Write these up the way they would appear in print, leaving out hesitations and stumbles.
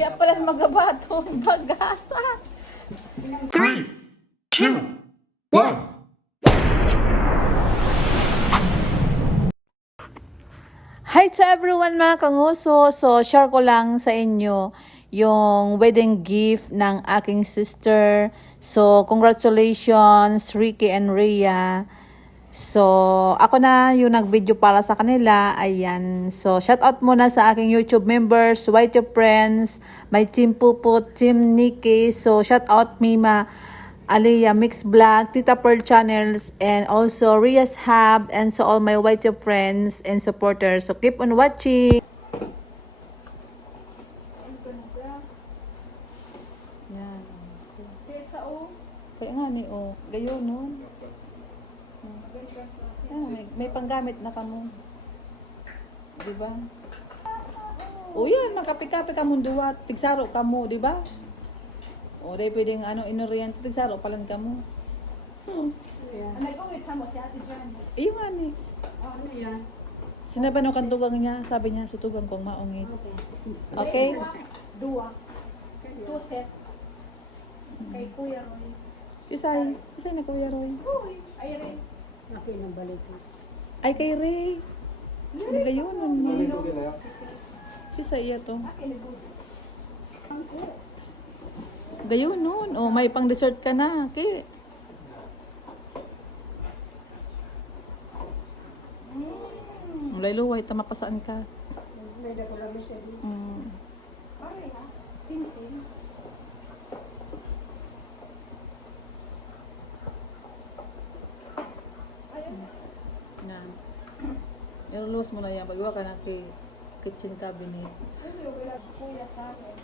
Kaya pala magabato, bagasa. 3, 2, 1. Hi to everyone mga kanguso. So, share ko lang sa inyo yung wedding gift ng aking sister. So, congratulations Ricky and Rhea. So, ako na yung nag-video para sa kanila. Ayan. So, shout out muna sa aking YouTube members, White Friends, my Team Puput, Team Nikki. So, shout out Mima, Aliyah Mix Vlog, Tita Pearl Channels, and also Ria's Hub, and so all my White friends and supporters. So, keep on watching. Yan. Kaya nga ni, oh. Gayon, no? May panggamit na kamo. Diba? O yan, makapi-kapi ka mong duwat. Tigsaro ka mo, diba? O dahil pwedeng inoriente, tigsaro palang ka mo. Nag-uwit sa mo si Ate Jan. Iyo nga ni. Ano yan? Sinabano kang tugang niya, sabi niya, sutugang kong maungit. Okay? Dua. 2 sets. Kay Kuya Roy. Isay na Kuya Roy. Uy, ay rin. Ako yung balik ko. Ay kay Ray. Ano gayon mo? Sisay iya to. Gayon nun. O may pang dessert ka na. Okay. Laylo, wait, mapasaan ka. May dako lang siya dito. Parehas. Sin-sin. Na. Irulos mo na yan. Pag-iwa ka na kay kitchen cabinet. Kuya sa akin.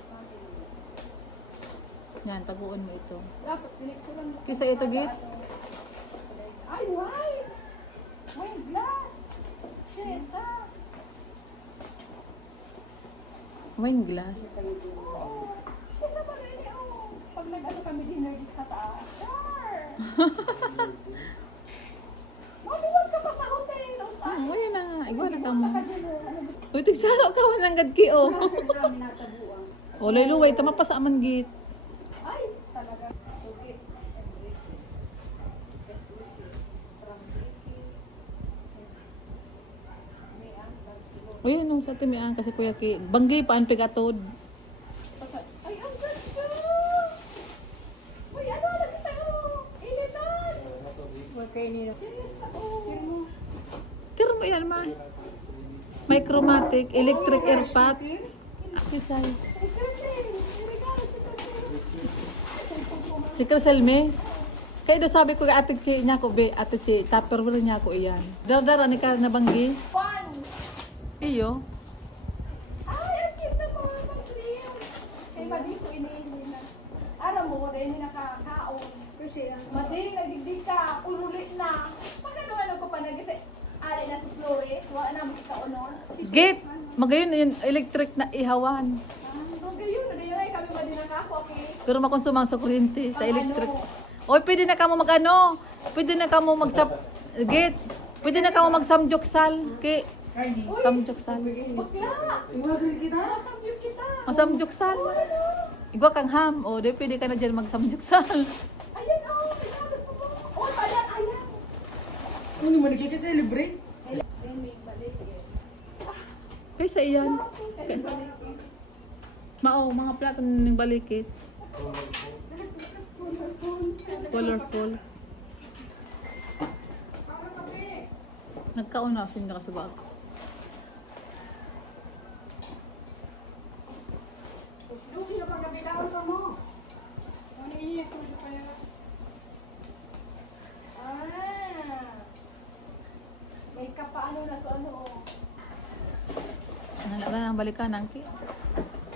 Yan, taguan mo ito. Dapat pilit ko lang. Kisa ito, Git? Ay, why? Wine glass. Chesa. Wine glass. Oo. Chesa pa rin eh. Oh. Pag nag-ano kami dinner dito sa taas. Char! Mabuwag ka pa sa hotel. O sa Ayun na nga. Igwa na ka mo. dinner. Ano gusto Uy, tigsalo ka mo ng gadki, oh. namin natabuan? O, laylo, wait, mapasa man, Git. Ay, talaga. Okay. Uy, ano, sa timian kasi kuya ki. Banggi, paan pigatod. Ay, ang ganda! Uy, ano? Nakita mo? Initan! Huwag kayo nila. Cheers ako. Kira mo yan, ma. Micromatic, electric airpot. Isay. Ay, Chrissy! Regalo si Chrissy. Si Criselme. Kaya do sabi ko kay Ate Chi niya ko be, Ate Chi, tupperware niya ko iyan. Dardara ni ka na banggi. One! Iyo. Ay, ang cute na mga mag-cream. Kay Madi ko iniili na. Alam mo, dahil hindi nakakaon. Kasi Madi, nagdigdig ka, urulit na. Pagkano ko pa nag-isa, ali na si Flores, wala na makikaunon. Gate, magayon yung electric na ihawan. Gayon, na yun ay kami Madi nakako, okay? Pero makonsumang sa kuryente, sa electric. Oy, pwede na ka mo mag-ano? Pwede na ka mo mag-chop. Gate, pwede na ka mo mag-samjuksal. Kay samjuksal. Bakla! Masambyot kita! Masamjuksal. Igwa kang ham. O, di pwede ka na dyan mag-samjuksal. Ayan, oh! May habas mo po! Oh, ayan, ayan! Ano mo nagkika-celebrate? Ayan, may balik eh. Kaysa iyan. Ayan, balik eh. Mao, mga plato ng balikit. Colorful. Nagkauna kasi hindi nakasabag. Ah! May kapaano na so ano, oh. Nalaga ng balikan, angki.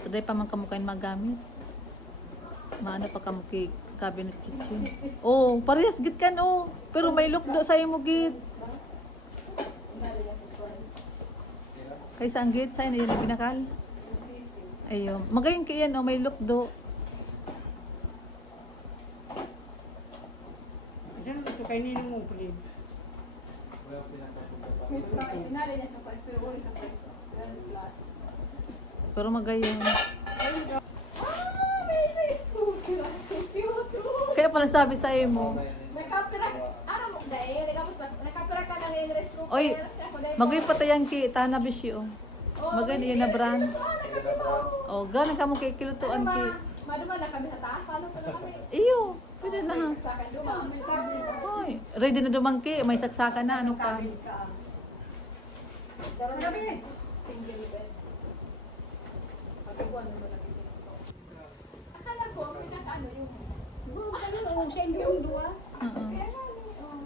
Taday pa man kamukain magamit. Maano pa kamuki cabinet kitchen. Oh, parehas git kan oh. Pero may look do sa imo git. Kaysa ang git sa ina yung binakal. Ayo, magayon kay yan oh, may look do. Diyan gusto kayo nino mo, please. Sinali niya sa price, pero wala sa price. Plus. Pero magayon. pala sabi sa imo. May kapira, ano mo, dahil, nakapira ka ng rice cooker. Oy, magay patayang ki, tana bisyo. Magay diyan na brand. Oh, gana ka mo kay kilutuan ki. Maduma na kami sa taas, paano pa na kami? Iyo, pwede na. Sa akin, duma. Hoy, ready na dumangki, may saksakan na ano ka. Single bed. Pagkabuan mo na dito. Akala ko, pinaka-ano yung... Kaya nga,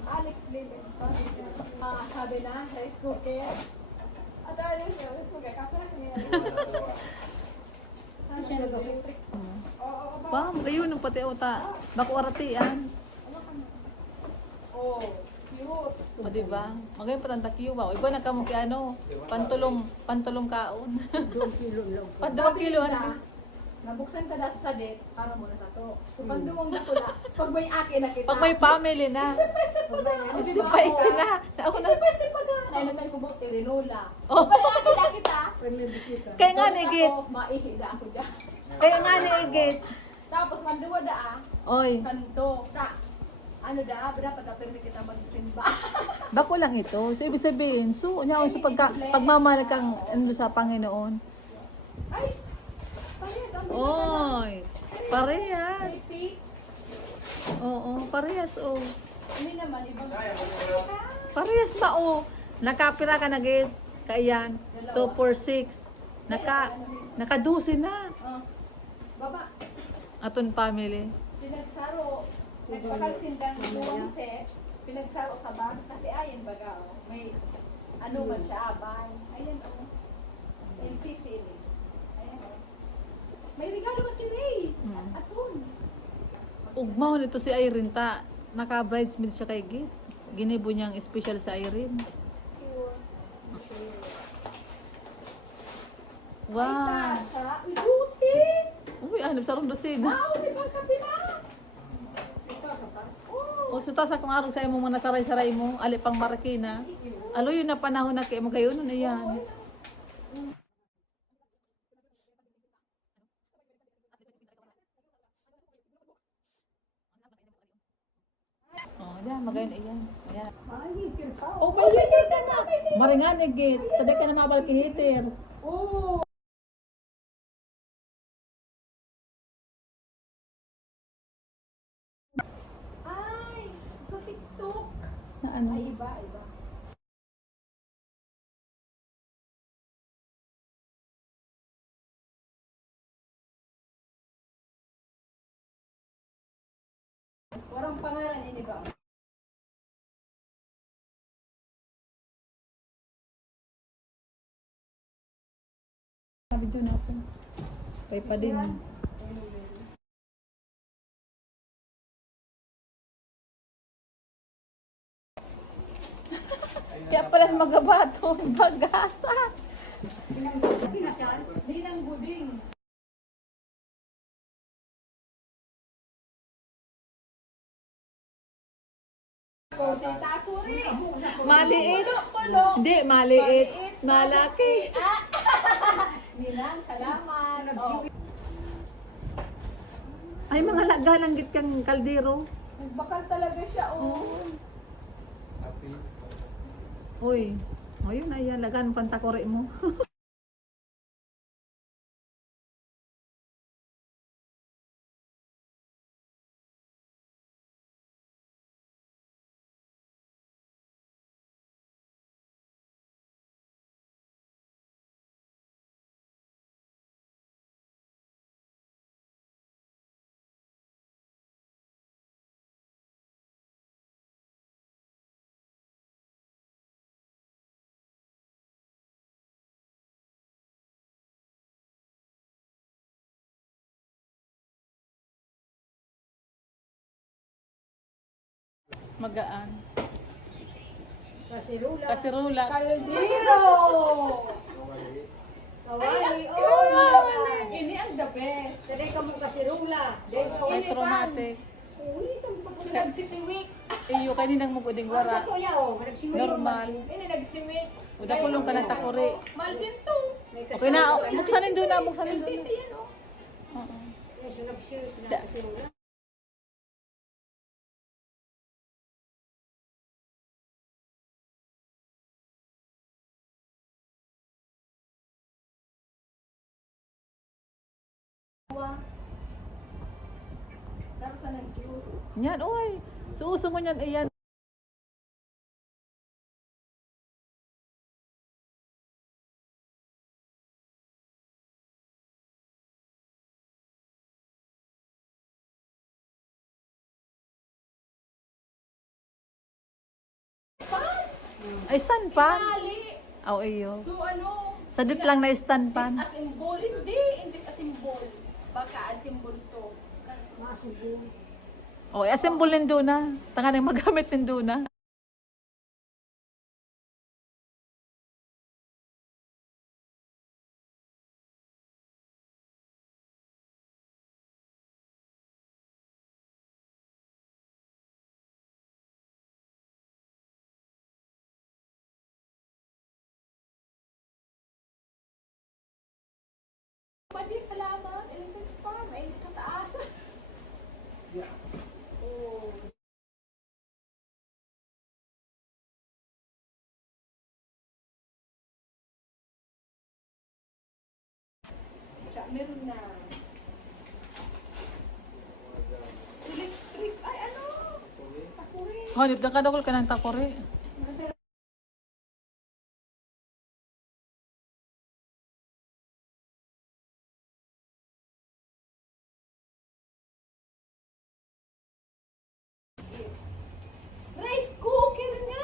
Alex Levin. Sabi na, rice cooker. At ayun siya, rice cooker. Kapag niya. Saan siya electric? Oo, Wow, ayun ang pati uta. Bako aratian. oh, cute. O diba? Magay patanta kiyo ba? O ikaw na kamo ki ano, pantulong kaon. 2 kilo lang. 2 kilo ano? Nabuksan ka dati sa det, para muna sa to. So, pag dumong na pula, pag may akin na kita. Pag may family na. Step pa na. Step by step na. Ako na. Step pa na. Nainutan ko buti, rinola. Oh. Pag akin na kita. Kaya nga ni Git. Maihida ako dyan. Kaya nga ni Git. Tapos, manduwa da Oy, santo. Ano da, dapat na permi kita magsimba. bako lang ito. So ibig sabihin, so nya so pagmamahal kang ano sa Panginoon. Ay! Parehas, ang Oy, parehas. May Oo, parehas oh. Hindi naman, ibang... Parehas ba oh? Nakapira ka na Git. Kaiyan, 2 4 6. Naka 12 na. Baba. Aton family. Pinagsaro, nagpakalsindang luwang set, pinagsaro sa bags kasi ayan baga, oh, may ano man siya, abay. Ayan o. LCC ni. Ayan o. May regalo ba si May? Atun. Ugmaw nito si Irene ta. Naka-bridesmaid siya kay Git. Ginibo niyang special sa Irene. Wow. Ay, tasa. Uy, Lucy! Uy, anong sarong dosina. Wow, may pangkapi na! O so tas akong arog sa imo mga nasaray-saray mo, ali pang Marikina. Alo yun na panahon na kay mo gayon na yan. Oh, yan, magayon na iyan. Ayan. Oh, may hitir ka na! Maringan Git. Taday ka na mabal kihitir. Oh! Ay! Sa TikTok! Na ano? Ay, iba. Warang pangalan ini ba? Sabi dyan ako. Kay pa din. Kaya pala magabaton, bagasa. Ninang buding. O, si Takuri. Maliit. Hindi, maliit. Malaki. Ninang, salamat. Oh, Ay, mga lagananggit kang kaldero. nagbakal talaga siya, oh. Uy, ayun na yan, lagan pantakore mo. Magaan. Kasirula. Kaldero! Kawali, Ini ang the best. Saday ka mo kasirula. May traumatic. Nagsisiwik. Iyo, kaninang muguding wara. Ako niya, nagsiwin. Normal. Ini nagsiwik. Uda kulong ka ng takore. Malvin to. Okay na, buksanin doon na, buksanin doon LCC na. yan, oh. Oo. Nagsiwin. ba? Tapos na nag-cute. Yan, oy. Suuso mo yan, ayan. Ay, stand pan. Tali. Aw, iyo. So ano? Sadit lang na stand pan. Disassemble. Hindi. Disassemble. Baka assemble to. Masubo. O, assemble din doon na. Tanga nang magamit din doon na. Pwede, salamat. Elephant farm. Mainit sa taas. Oh. Siya, meron na. Electric. Ay, ano? Takuri. Hanip na kadagol ka ng takore. Rice cooker nga!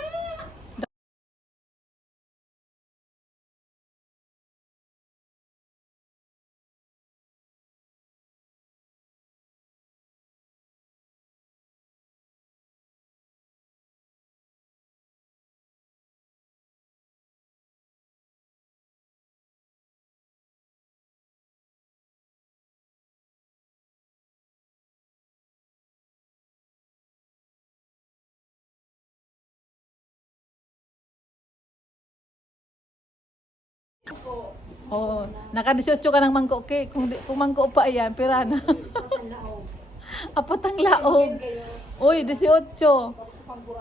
Oo, naka-18 ka ng mangko, okay? Kung mangko pa yan, pira na. Patanlaog. Apat ang laog. Uy, 18.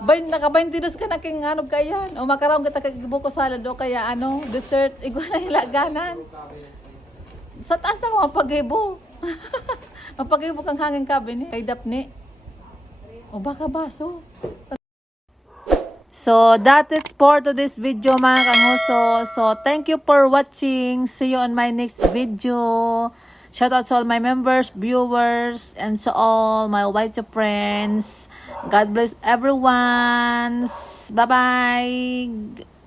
Naka-22 ka na king anog ka yan. O makaraong kita kagibuko salad o kaya ano, dessert, igwa na hilaganan. Sa taas na mo, mapagibo. Mapagibo kang hangin cabinet. Kay Dapni. O baka baso. So, that is for today's video mga kanguso. So, thank you for watching. See you on my next video. Shout out to all my members, viewers, and to all my white friends. God bless everyone. Bye-bye.